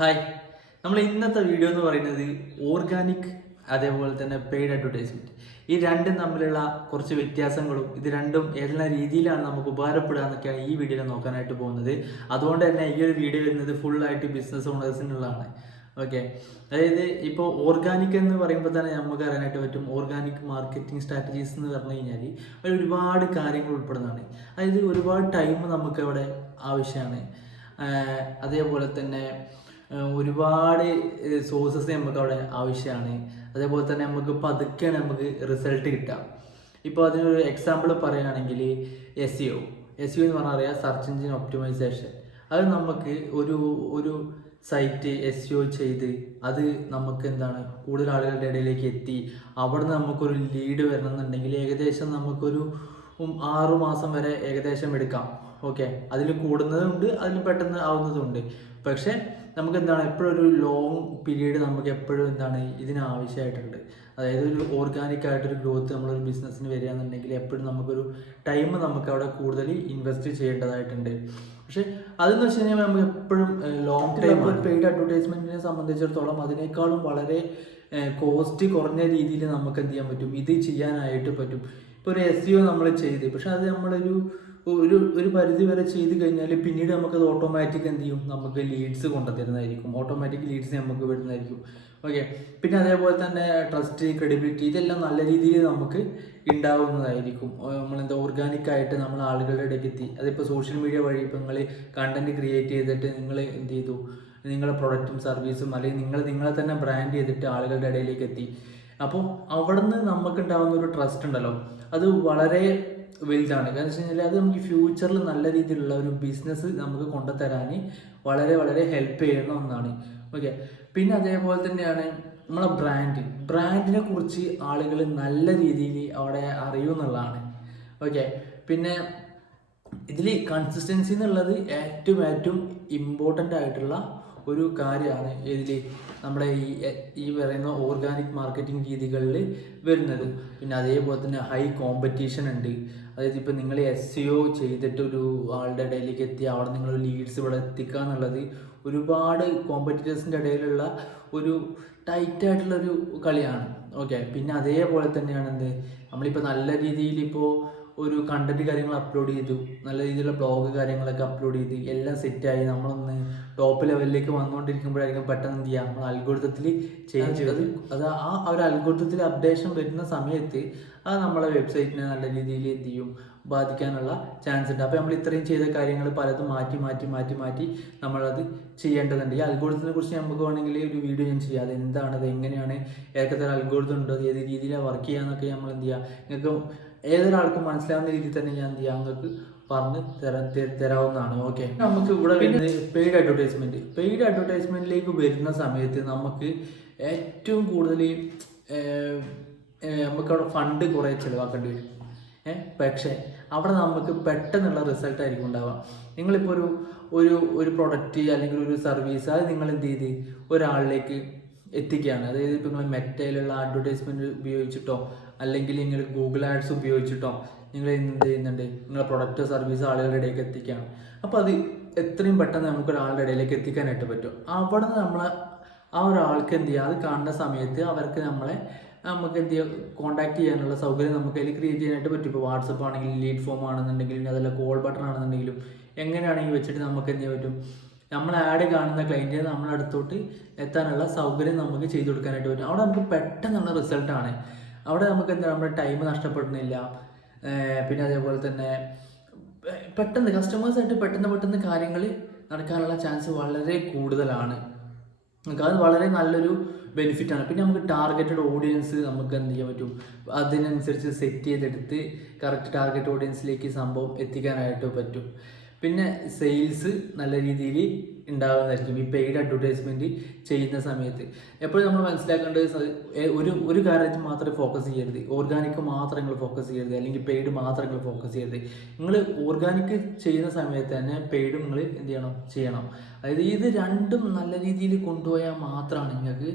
Hi, നമ്മൾ ഇന്നത്തെ video എന്ന് പറയുന്നത് ഓർഗാനിക് അതേപോലെ തന്നെ പെയ്ഡ് അഡ്വർടൈസ്മെന്റ്. ഈ രണ്ടും തമ്മിലുള്ള കുറച്ച് വ്യത്യാസങ്ങളും ഇത് രണ്ടും ഏതെല്ലാം രീതിയിലാണ് നമുക്ക് ഉപകാരപ്പെടുക എന്നൊക്കെയാണ് ഈ വീഡിയോയിൽ നോക്കാനായിട്ട് പോകുന്നത്. അതുകൊണ്ട് തന്നെ ഈ ഒരു വീഡിയോ വരുന്നത് ഫുള്ളായിട്ട് ബിസിനസ് ഓണേഴ്സിനുള്ളതാണ്. ഓക്കെ, അതായത് ഇപ്പോൾ ഓർഗാനിക് എന്ന് പറയുമ്പോൾ തന്നെ നമുക്ക് അറിയാനായിട്ട് പറ്റും. ഓർഗാനിക് മാർക്കറ്റിംഗ് സ്ട്രാറ്റജീസ് എന്ന് പറഞ്ഞു കഴിഞ്ഞാൽ അതിൽ ഒരുപാട് കാര്യങ്ങൾ ഉൾപ്പെടുന്നതാണ്. അതായത് ഒരുപാട് ടൈം നമുക്ക് അവിടെ ആവശ്യമാണ്. അതേപോലെ തന്നെ ഒരുപാട് സോഴ്സസ് നമുക്ക് അവിടെ ആവശ്യമാണ്. അതേപോലെ തന്നെ നമുക്ക് പതുക്കെയാണ് നമുക്ക് റിസൾട്ട് കിട്ടുക. ഇപ്പോൾ അതിനൊരു എക്സാമ്പിൾ പറയുകയാണെങ്കിൽ എസ് യു എന്ന് പറഞ്ഞാൽ അറിയാം, സെർച്ച് എഞ്ചിൻ ഒപ്റ്റിമൈസേഷൻ. അത് നമുക്ക് ഒരു ഒരു സൈറ്റ് SEO ചെയ്ത് അത് നമുക്ക് എന്താണ് കൂടുതൽ ആളുകളുടെ ഇടയിലേക്ക് എത്തി അവിടെ നിന്ന് നമുക്കൊരു ലീഡ് വരണമെന്നുണ്ടെങ്കിൽ ഏകദേശം നമുക്കൊരു 6 മാസം വരെ ഏകദേശം എടുക്കാം. ഓക്കെ, അതിൽ കൂടുന്നതുണ്ട്, അതിൽ പെട്ടെന്ന് ആവുന്നതുണ്ട്. പക്ഷേ നമുക്ക് എന്താണ് എപ്പോഴും ഒരു ലോങ് പീരീഡ് നമുക്ക് എപ്പോഴും എന്താണ് ഇതിന് ആവശ്യമായിട്ടുണ്ട്. അതായത് ഒരു ഓർഗാനിക് ആയിട്ടൊരു ഗ്രോത്ത് നമ്മളൊരു ബിസിനസ്സിന് വരികയാണെന്നുണ്ടെങ്കിൽ എപ്പോഴും നമുക്കൊരു ടൈം നമുക്ക് അവിടെ കൂടുതൽ ഇൻവെസ്റ്റ് ചെയ്യേണ്ടതായിട്ടുണ്ട്. പക്ഷെ അതെന്ന് വെച്ച് കഴിഞ്ഞാൽ നമുക്ക് എപ്പോഴും ലോങ് ടൈം ഒരു പെയ്ഡ് അഡ്വർടൈസ്മെന്റിനെ സംബന്ധിച്ചിടത്തോളം അതിനേക്കാളും വളരെ കോസ്റ്റ് കുറഞ്ഞ രീതിയിൽ നമുക്ക് എന്ത് ചെയ്യാൻ പറ്റും, ഇത് ചെയ്യാനായിട്ട് പറ്റും. ഇപ്പോൾ ഒരു SEO നമ്മൾ ചെയ്ത്, പക്ഷെ അത് നമ്മളൊരു ഒരു ഒരു പരിധി വരെ ചെയ്ത് കഴിഞ്ഞാൽ പിന്നീട് നമുക്കത് ഓട്ടോമാറ്റിക് എന്ത് ചെയ്യും, നമുക്ക് ലീഡ്സ് കൊണ്ടുതരുന്നതായിരിക്കും. ഓട്ടോമാറ്റിക് ലീഡ്സ് നമുക്ക് വരുന്നതായിരിക്കും. ഓക്കെ, പിന്നെ അതേപോലെ തന്നെ ട്രസ്റ്റ്, ക്രെഡിബിലിറ്റി ഇതെല്ലാം നല്ല രീതിയിൽ നമുക്ക് ഉണ്ടാവുന്നതായിരിക്കും. നമ്മളെന്താ ഓർഗാനിക് ആയിട്ട് നമ്മൾ ആളുകളുടെ ഇടയ്ക്ക് എത്തി. അതിപ്പോൾ സോഷ്യൽ മീഡിയ വഴി ഇപ്പോൾ നിങ്ങൾ കണ്ടന്റ് ക്രിയേറ്റ് ചെയ്തിട്ട് നിങ്ങൾ എന്ത് ചെയ്തു, നിങ്ങളുടെ പ്രൊഡക്റ്റും സർവീസും അല്ലെങ്കിൽ നിങ്ങളെ തന്നെ ബ്രാൻഡ് ചെയ്തിട്ട് ആളുകളുടെ ഇടയിലേക്ക് എത്തി. അപ്പോൾ അവിടെ നിന്ന് നമുക്ക് ഉണ്ടാകുന്ന ഒരു ട്രസ്റ്റ് ഉണ്ടല്ലോ, അത് വളരെ വലുതാണ്. കാരണം വെച്ച് കഴിഞ്ഞാൽ അത് നമുക്ക് ഫ്യൂച്ചറിൽ നല്ല രീതിയിലുള്ള ഒരു ബിസിനസ് നമുക്ക് കൊണ്ടുതരാൻ വളരെ വളരെ ഹെൽപ്പ് ചെയ്യുന്ന ഒന്നാണ്. ഓക്കെ, പിന്നെ അതേപോലെ തന്നെയാണ് നമ്മളെ ബ്രാൻഡിനെ കുറിച്ച് ആളുകൾ നല്ല രീതിയിൽ അവിടെ അറിയുമെന്നുള്ളതാണ്. ഓക്കെ, പിന്നെ ഇതിൽ കൺസിസ്റ്റൻസി എന്നുള്ളത് ഏറ്റവും ഇമ്പോർട്ടൻ്റ് ആയിട്ടുള്ള ഒരു കാര്യമാണ്. ഇതിൽ നമ്മുടെ ഈ പറയുന്ന ഓർഗാനിക് മാർക്കറ്റിംഗ് രീതികളിൽ വരുന്നത്. പിന്നെ അതേപോലെ തന്നെ ഹൈ കോമ്പറ്റീഷൻ ഉണ്ട്. അതായത് ഇപ്പോൾ നിങ്ങൾ SEO ചെയ്തിട്ട് ഒരു ആളുടെ ഇടയിലേക്ക് എത്തി അവിടെ നിങ്ങൾ ലീഡ്സ് ഇവിടെ എത്തിക്കുക എന്നുള്ളത് ഒരുപാട് കോമ്പറ്റീറ്റേഴ്സിൻ്റെ ഇടയിലുള്ള ഒരു ടൈറ്റായിട്ടുള്ളൊരു കളിയാണ്. ഓക്കെ, പിന്നെ അതേപോലെ തന്നെയാണ് നമ്മളിപ്പോൾ നല്ല രീതിയിൽ ഇപ്പോൾ ഒരു കണ്ടന്റ് കാര്യങ്ങൾ അപ്ലോഡ് ചെയ്തു, നല്ല രീതിയിലുള്ള ബ്ലോഗ് കാര്യങ്ങളൊക്കെ അപ്ലോഡ് ചെയ്ത് എല്ലാം സെറ്റായി നമ്മളൊന്ന് ടോപ്പ് ലെവലിലേക്ക് വന്നുകൊണ്ടിരിക്കുമ്പോഴായിരിക്കും പെട്ടെന്ന് എന്ത് ചെയ്യുക, നമ്മൾ അൽഗോരിതത്തിൽ ചേഞ്ച് ചെയ്ത് അത് ആ ഒരു അൽഗോരിതത്തിൽ അപ്ഡേഷൻ വരുന്ന സമയത്ത് അത് നമ്മളെ വെബ്സൈറ്റിനെ നല്ല രീതിയിൽ എന്ത് ചെയ്യും, ബാധിക്കാനുള്ള ചാൻസ് ഉണ്ട്. അപ്പോൾ നമ്മൾ ഇത്രയും ചെയ്ത കാര്യങ്ങൾ പലതും മാറ്റി നമ്മളത് ചെയ്യേണ്ടതുണ്ട്. ഈ അൽഗോരിതത്തിനെ കുറിച്ച് നമുക്ക് വേണമെങ്കിൽ ഒരു വീഡിയോ ഞാൻ ചെയ്യാം. അത് എന്താണ്, അത് എങ്ങനെയാണ്, ഏതൊക്കെ തരം അൽഗോരിതം ഉണ്ട്, ഏത് രീതിയിലാണ് വർക്ക് ചെയ്യാന്നൊക്കെ നമ്മൾ എന്ത് ചെയ്യുക, നിങ്ങൾക്ക് ഏതൊരാൾക്കും മനസ്സിലാവുന്ന രീതിയിൽ തന്നെ ഞാൻ എന്ത് ചെയ്യാം, നിങ്ങൾക്ക് പറഞ്ഞ് തരാവുന്നതാണ്. ഓക്കെ, നമുക്ക് ഇവിടെ പെയ്ഡ് അഡ്വർടൈസ്മെന്റിലേക്ക് വരുന്ന സമയത്ത് നമുക്ക് ഏറ്റവും കൂടുതൽ നമുക്കവിടെ ഫണ്ട് കുറേ ചിലവാക്കേണ്ടി വരും. പക്ഷേ അവിടെ നമുക്ക് പെട്ടെന്നുള്ള റിസൾട്ട് ആയിരിക്കും ഉണ്ടാവുക. നിങ്ങളിപ്പോൾ ഒരു പ്രൊഡക്റ്റ് അല്ലെങ്കിൽ ഒരു സർവീസ് അത് നിങ്ങൾ എന്ത് ചെയ്ത് ഒരാളിലേക്ക് എത്തിക്കുകയാണ്. അതായത് ഇപ്പോൾ നിങ്ങൾ മെറ്റയിലുള്ള അഡ്വർടൈസ്മെൻറ്റ് ഉപയോഗിച്ചിട്ടോ അല്ലെങ്കിൽ നിങ്ങൾ ഗൂഗിൾ ആഡ്സ് ഉപയോഗിച്ചിട്ടോ നിങ്ങൾ എന്ത് ചെയ്യുന്നുണ്ട്, നിങ്ങളുടെ പ്രൊഡക്റ്റോ സർവീസോ ആളുകളുടെ ഇടയിലേക്ക് എത്തിക്കുകയാണ്. അപ്പോൾ അത് എത്രയും പെട്ടെന്ന് നമുക്ക് ഒരാളുടെ ഇടയിലേക്ക് എത്തിക്കാനായിട്ട് പറ്റും. അവിടെ നിന്ന് നമ്മളെ ആ ഒരാൾക്ക് എന്ത് ചെയ്യുക, അത് കാണുന്ന സമയത്ത് അവർക്ക് നമുക്ക് എന്ത് ചെയ്യുക, കോൺടാക്ട് ചെയ്യാനുള്ള സൗകര്യം നമുക്ക് അതിൽ ക്രിയേറ്റ് ചെയ്യാനായിട്ട് പറ്റും. ഇപ്പോൾ വാട്സപ്പ് ആണെങ്കിലും ലീഡ് ഫോം ആണെന്നുണ്ടെങ്കിലും അതല്ല കോൾ ബട്ടൺ ആണെന്നുണ്ടെങ്കിലും എങ്ങനെയാണെങ്കിൽ വെച്ചിട്ട് നമുക്ക് എന്ത് ചെയ്യാൻ പറ്റും, നമ്മൾ ആഡ് കാണുന്ന ക്ലയൻറ്റിനെ നമ്മുടെ അടുത്തോട്ട് എത്താനുള്ള സൗകര്യം നമുക്ക് ചെയ്തു കൊടുക്കാനായിട്ട് പറ്റും. അവിടെ നമുക്ക് പെട്ടെന്നുള്ള റിസൾട്ടാണ്. അവിടെ നമുക്ക് എന്താ, നമ്മുടെ ടൈം നഷ്ടപ്പെടുന്നില്ല. പിന്നെ അതേപോലെ തന്നെ പെട്ടെന്ന് കസ്റ്റമേഴ്സായിട്ട് പെട്ടെന്ന് കാര്യങ്ങൾ നടക്കാനുള്ള ചാൻസ് വളരെ കൂടുതലാണ്. അത് വളരെ നല്ലൊരു ബെനിഫിറ്റാണ്. പിന്നെ നമുക്ക് ടാർഗറ്റഡ് ഓഡിയൻസ് നമുക്ക് എന്ത് ചെയ്യാൻ പറ്റും, അതിനനുസരിച്ച് സെറ്റ് ചെയ്തെടുത്ത് കറക്റ്റ് ടാർഗറ്റ് ഓഡിയൻസിലേക്ക് സംഭവം എത്തിക്കാനായിട്ട് പറ്റും. പിന്നെ സെയിൽസ് നല്ല രീതിയിൽ ഉണ്ടാകുന്നതായിരിക്കും ഈ പെയ്ഡ് അഡ്വർടൈസ്മെൻറ്റ് ചെയ്യുന്ന സമയത്ത്. എപ്പോഴും നമ്മൾ മനസ്സിലാക്കേണ്ടത് ഒരു കാര്യം മാത്രമേ ഫോക്കസ് ചെയ്യരുത്. ഓർഗാനിക് മാത്രം നിങ്ങൾ ഫോക്കസ് ചെയ്യരുത്, അല്ലെങ്കിൽ പെയ്ഡ് മാത്രം നിങ്ങൾ ഫോക്കസ് ചെയ്യരുത്. നിങ്ങൾ ഓർഗാനിക് ചെയ്യുന്ന സമയത്ത് തന്നെ പെയ്ഡും നിങ്ങൾ എന്ത് ചെയ്യണം. അതായത് ഇത് രണ്ടും നല്ല രീതിയിൽ കൊണ്ടുപോയാൽ മാത്രമാണ് നിങ്ങൾക്ക്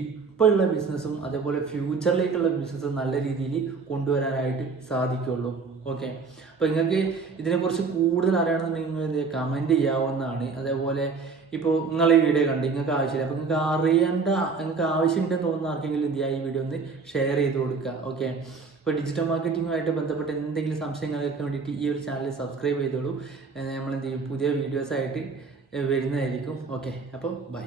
ഇപ്പോൾ ഉള്ള ബിസിനസ്സും അതേപോലെ ഫ്യൂച്ചറിലേക്കുള്ള ബിസിനസ്സും നല്ല രീതിയിൽ കൊണ്ടുവരാനായിട്ട് സാധിക്കുള്ളൂ. ഓക്കെ, അപ്പോൾ നിങ്ങൾക്ക് ഇതിനെക്കുറിച്ച് കൂടുതൽ അറിയണമെന്നുണ്ടെങ്കിൽ കമൻറ്റ് ചെയ്യാവുന്നതാണ്. അതേപോലെ ഇപ്പോൾ നിങ്ങൾ ഈ വീഡിയോ കണ്ട് നിങ്ങൾക്ക് ആവശ്യമില്ല, അപ്പോൾ നിങ്ങൾക്ക് ആവശ്യമുണ്ടെന്ന് തോന്നുന്ന ആർക്കെങ്കിലും എന്ത് ചെയ്യുക, ഈ വീഡിയോ ഒന്ന് ഷെയർ ചെയ്ത് കൊടുക്കുക. ഓക്കെ, ഇപ്പോൾ ഡിജിറ്റൽ മാർക്കറ്റിങ്ങുമായിട്ട് ബന്ധപ്പെട്ട എന്തെങ്കിലും സംശയങ്ങൾക്ക് വേണ്ടിയിട്ട് ഈ ഒരു ചാനൽ സബ്സ്ക്രൈബ് ചെയ്തോളൂ. നമ്മൾ എന്ത് ചെയ്യും, പുതിയ വീഡിയോസായിട്ട് വരുന്നതായിരിക്കും. ഓക്കെ, അപ്പോൾ ബൈ.